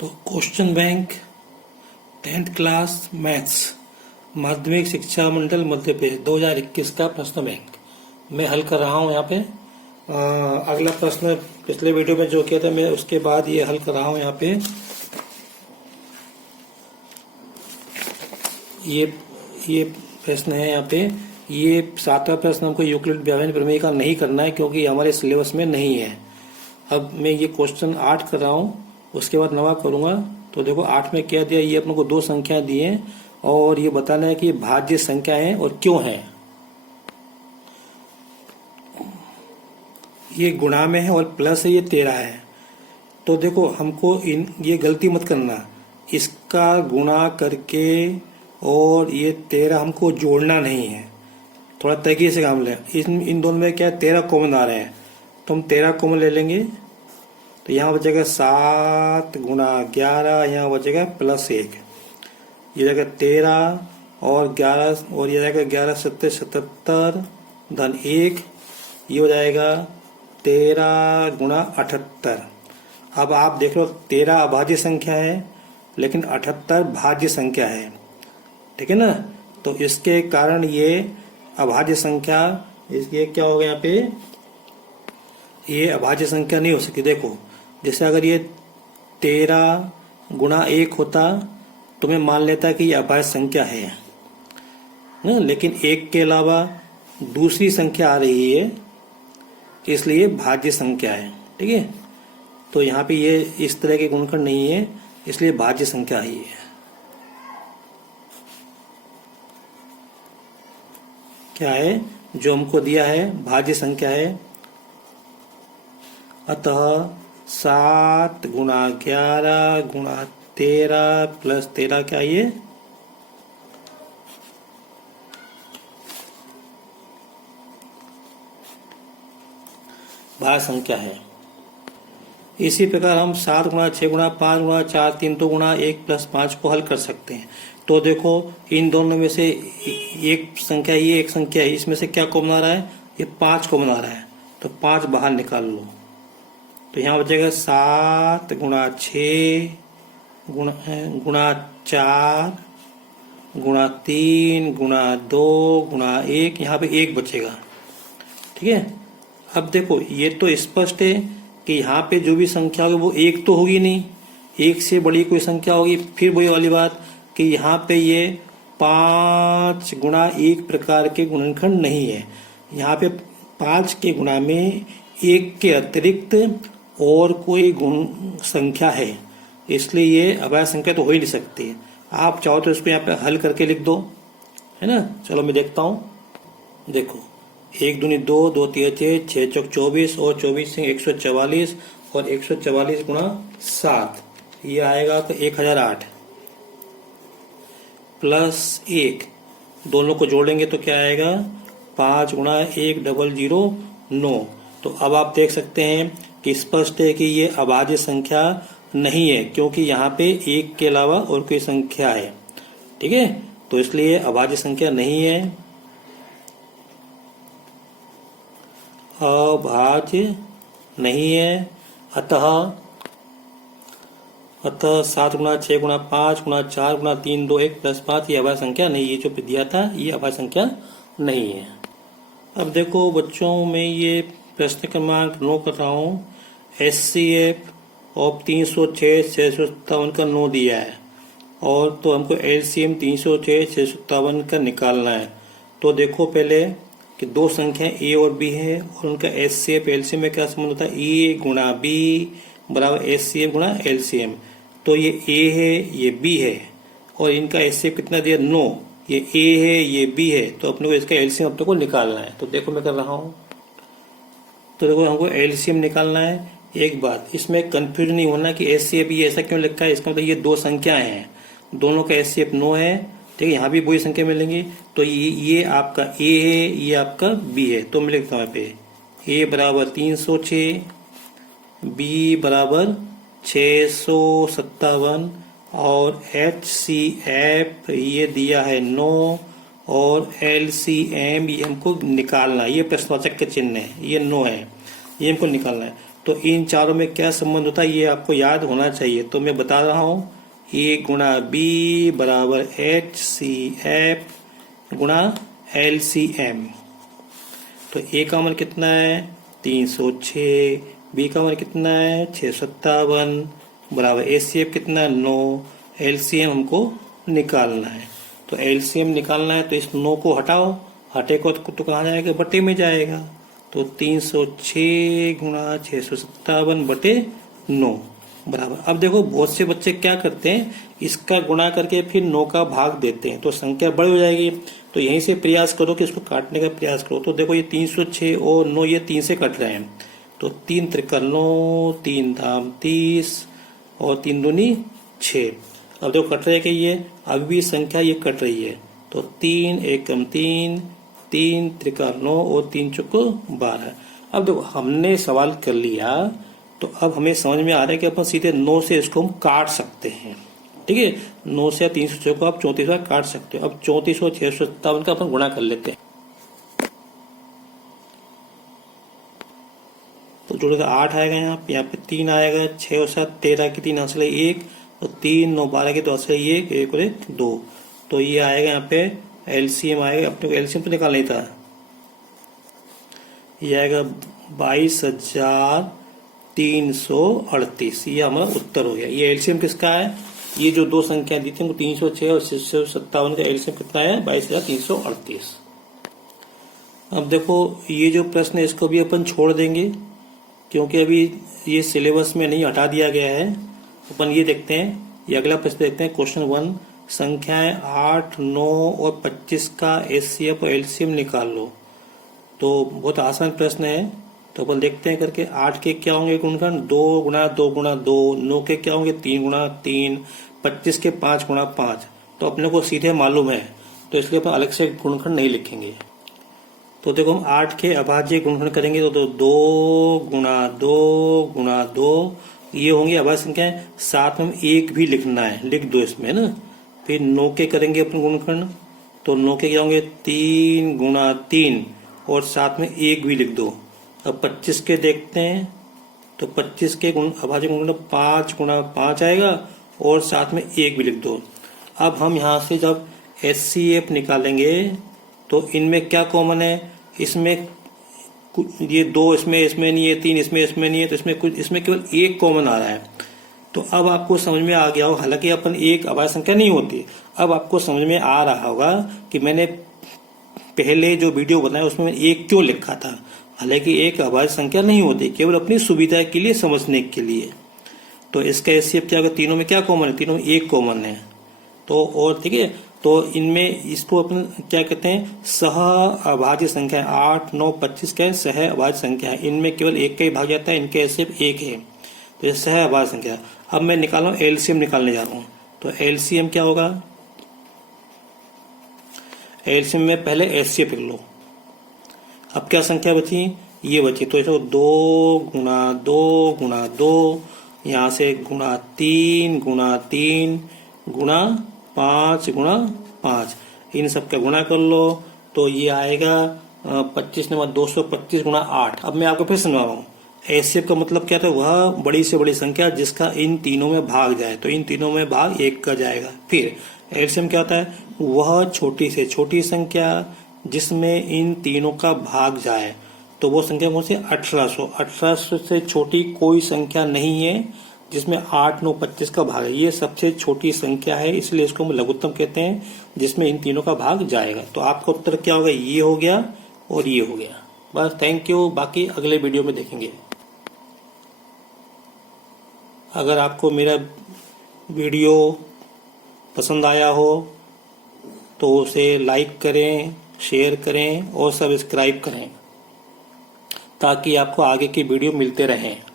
तो question bank 10th class maths माध्यमिक शिक्षा मंडल मध्य प्रदेश 2021 का प्रश्न बैंक मैं हल कर रहा हूँ यहाँ पे। अगला प्रश्न पिछले वीडियो में जो किया था मैं उसके बाद ये हल कर रहा हूँ यहाँ पे। ये प्रश्न है यहाँ पे। ये 7वां प्रश्न हमको यूक्लिड व्यावहारिक प्रमेय का नहीं करना है क्योंकि हमारे सिलेबस में नहीं है। अब मैं ये क्वेश्चन 8 कर रहा हूँ, उसके बाद 9वां करूंगा। तो देखो 8 में क्या दिया, ये अपने को 2 संख्या दी है और ये बताना है कि ये भाज्य संख्या है और क्यों है। ये गुणा में है और प्लस है, ये 13 है। तो देखो हमको ये गलती मत करना, इसका गुणा करके और ये 13 हमको जोड़ना नहीं है, थोड़ा तरीके से काम लें। इन दोनों में क्या है, 13 कॉमन आ रहे हैं तो हम 13 कॉमन ले लेंगे। तो यहाँ बचेगा 7 गुणा 11, यहाँ बचेगा +1, ये जाएगा 13 और 11 और ये जाएगा 11 7 77 धन 1, ये हो जाएगा 13 गुणा 78। अब आप देख लो 13 अभाज्य संख्या है लेकिन 78 भाज्य संख्या है, ठीक है ना। तो इसके कारण ये अभाज्य संख्या, इसके क्या हो गया यहाँ पे, ये अभाज्य संख्या नहीं हो सकती। देखो जैसे अगर ये 13 गुणा 1 होता तो मैं मान लेता कि ये अभाज्य संख्या है ना, लेकिन 1 के अलावा दूसरी संख्या आ रही है इसलिए भाज्य संख्या है, ठीक है। तो यहाँ पे ये इस तरह के गुणनखंड नहीं है इसलिए भाज्य संख्या ही है। क्या है जो हमको दिया है, भाज्य संख्या है। अतः 7 गुणा 11 गुणा 13 प्लस 13 क्या ये भाज्य संख्या है। इसी प्रकार हम 7 गुणा 6 गुणा 5 गुणा 4 3 2 गुणा 1 + 5 को हल कर सकते हैं। तो देखो इन दोनों में से एक संख्या, ये एक संख्या है, इसमें से क्या कॉमन आ रहा है, ये 5 कॉमन आ रहा है तो 5 बाहर निकाल लो। तो यहाँ बचेगा 7 गुणा 6 गुणा 4 गुणा 3 गुणा 2 गुणा 1, यहाँ पे 1 बचेगा, ठीक है। अब देखो ये तो स्पष्ट है कि यहाँ पे जो भी संख्या होगी वो 1 तो होगी नहीं, 1 से बड़ी कोई संख्या होगी। फिर वही वाली बात कि यहाँ पे ये 5 गुणा 1 प्रकार के गुणनखंड नहीं है। यहाँ पे 5 के गुणा में 1 के अतिरिक्त और कोई गुण संख्या है, इसलिए ये अभाज्य संख्या तो हो ही नहीं सकती। आप चाहो तो इसको यहाँ पे हल करके लिख दो, है ना। चलो मैं देखता हूँ। देखो 1 दूनी 2, 2 3 6, 6 चौक 24 और 24 से 144 और 144 गुणा 7, ये आएगा तो 1008 प्लस 1, दोनों को जोड़ेंगे तो क्या आएगा 5 गुणा 1 009। तो अब आप देख सकते हैं कि स्पष्ट है कि ये अभाज्य संख्या नहीं है क्योंकि यहाँ पे 1 के अलावा और कोई संख्या है, ठीक है। तो इसलिए अभाज्य संख्या नहीं है, अभाज्य नहीं है। अतः 7 गुणा 6 गुणा 5 गुणा 4 गुणा 3 2 1 + 5 ये अभाज्य संख्या नहीं है, जो दिया था ये अभाज्य संख्या नहीं है। अब देखो बच्चों में ये प्रश्न क्रमांक 9 कर रहा हूँ। HCF ऑफ 306 657 का 9 दिया है और तो हमको LCM 306 657 का निकालना है। तो देखो पहले कि 2 संख्या A और B है और उनका HCF LCM में क्या संबंध होता है, A गुणा B बराबर HCF गुणा LCM। तो ये A है ये B है और इनका HCF कितना दिया 9, ये A है ये B है, तो अपने को इसका LCM अपने को निकालना है। तो देखो मैं कर रहा हूँ। तो देखो हमको LCM निकालना है। एक बात इसमें कंफ्यूज नहीं होना कि HCF ये ऐसा क्यों लिखा है, इसका मतलब ये 2 संख्याएं हैं, दोनों का HCF 9 है, ठीक है। यहाँ भी वही संख्या मिलेंगी तो ये आपका A है ये आपका B है। तो मैं लिखता हूँ यहाँ पे A बराबर 306, B बराबर 657 और HCF ये दिया है 9 और LCM ये हमको निकालना है। ये प्रश्नवाचक के चिन्ह है, ये 9 है, ये हमको निकालना है। तो इन चारों में क्या संबंध होता है ये आपको याद होना चाहिए। तो मैं बता रहा हूं, ए गुणा बी बराबर एच सी एफ गुणा एल सी एम। तो ए का मान कितना है 306, बी का मान कितना है 657 बराबर एचसीएफ कितना 9, एलसीएम हमको निकालना है। तो एलसीएम निकालना है तो इस 9 को हटाओ, हटेगा तो कहाँ जाएगा, बटे में जाएगा। तो 306 गुणा 657 बटे 9 बराबर। अब देखो बहुत से बच्चे क्या करते हैं, इसका गुणा करके फिर 9 का भाग देते हैं तो संख्या बड़ी हो जाएगी। तो यहीं से प्रयास करो कि इसको काटने का प्रयास करो। तो देखो ये 306 और 9 ये 3 से कट रहे हैं। तो 3 त्रिकल 9, 3 धाम 30 और 3 दूनी 6। अब देखो कट रहे कि ये अभी भी संख्या ये कट रही है। तो 3 एकम 3, 3 त्रिकल 9 और 3 चौको 12। अब देखो हमने सवाल कर लिया तो अब हमें समझ में आ रहा है कि अपन सीधे 9 से इसको हम काट सकते हैं। ठीक है, 9 से 306 को आप 34 बार काट सकते हो। अब 34 और 657 का अपन गुणा कर लेते हैं। तो जोड़ेगा 8 आएगा, यहाँ पे 3 आएगा, 6 और 7 13 की 3 हासिल 1 और 3 9 12 की 2 हासिल 1 1 और 1 2। तो ये आएगा यहाँ पे एलसीएम आएगा, अपने को एलसीएम तो निकालना ही था। ये आएगा 22,338। ये हमारा उत्तर हो गया। ये एलसीएम किसका है, ये जो दो संख्या दी थी 306 और 657 का एलसीएम कितना है 22,338। अब देखो ये जो प्रश्न है इसको भी अपन छोड़ देंगे क्योंकि अभी ये सिलेबस में नहीं, हटा दिया गया है। अपन ये देखते हैं, ये अगला प्रश्न देखते हैं। क्वेश्चन 1, संख्याएं 8, 9 और 25 का एचसीएफ और एलसीएम निकाल लो। तो बहुत आसान प्रश्न है, तो अपन देखते हैं करके। 8 के क्या होंगे गुणनखंड, 2 गुणा 2 गुणा 2। 9 के क्या होंगे 3 गुणा 3। 25 के 5 गुणा 5। तो अपने को सीधे मालूम है तो इसलिए अपन अलग से गुणनखंड नहीं लिखेंगे। तो देखो हम 8 के अभाज्य गुणनखंड करेंगे तो 2 गुणा 2 गुणा 2 ये होंगे अभाज्य संख्याएं। साथ में 1 भी लिखना है, लिख दो इसमें ना। फिर 9 के करेंगे अपन गुणनखंड, तो 9 के क्या होंगे 3 गुणा 3 और साथ में 1 भी लिख दो। अब 25 के देखते हैं, तो 25 के अभाज्य गुणनखंड 5 गुणा 5 आएगा और साथ में 1 भी लिख दो। अब हम यहाँ से जब एचसीएफ निकालेंगे तो इनमें क्या कॉमन है, इसमें ये 2 इसमें नहीं है, 3 इसमें नहीं है, तो इसमें केवल 1 कॉमन आ रहा है। तो अब आपको समझ में आ गया हो, हालांकि अपन एक अभाज्य संख्या नहीं होती, अब आपको समझ में आ रहा होगा कि मैंने पहले जो वीडियो बनाया उसमें मैंने 1 क्यों लिखा था। हालांकि एक अभाज्य संख्या नहीं होती, केवल अपनी सुविधा के लिए, समझने के लिए। तो इसका एचसीएफ क्या होगा, तीनों में क्या कॉमन है, तीनों में 1 कॉमन है। तो और ठीक है, तो इनमें इसको अपन क्या कहते हैं, सह अभाज्य संख्या। 8, 9, 25 क्या है, सह अभाज्य संख्या है। इनमें केवल 1 का ही भाग जाता है, इनके एचसीएफ 1 है, तो ये सह अभाज्य संख्या। अब मैं निकाल रहा हूं एलसीएम निकालने जा रहा हूं। तो एलसीएम क्या होगा, एलसीएम में पहले एचसीएफ लिख लो। अब क्या संख्या बची, ये बची। तो इसको 2 गुणा 2 गुणा 2, यहां से गुणा 3 गुणा 3 गुणा 5 गुणा 5, इन सब का गुणा कर लो। तो ये आएगा 25 नंबर 225 गुणा 8। अब मैं आपको फिर समझा रहा हूँ, एचसीएफ का मतलब क्या था, वह बड़ी से बड़ी संख्या जिसका इन तीनों में भाग जाए। तो इन तीनों में भाग 1 का जाएगा। फिर एलसीएम क्या होता है, वह छोटी से छोटी संख्या जिसमें इन तीनों का भाग जाए। तो वो संख्या कौन सी, 1800। 1800 से छोटी कोई संख्या नहीं है जिसमें 8, 9, 25 का भाग है। ये सबसे छोटी संख्या है, इसलिए इसको हम लघुत्तम कहते हैं, जिसमें इन तीनों का भाग जाएगा। तो आपका उत्तर क्या होगा, ये हो गया और ये हो गया। बस, थैंक यू। बाकी अगले वीडियो में देखेंगे। अगर आपको मेरा वीडियो पसंद आया हो तो उसे लाइक करें, शेयर करें और सब्सक्राइब करें ताकि आपको आगे की वीडियो मिलते रहें।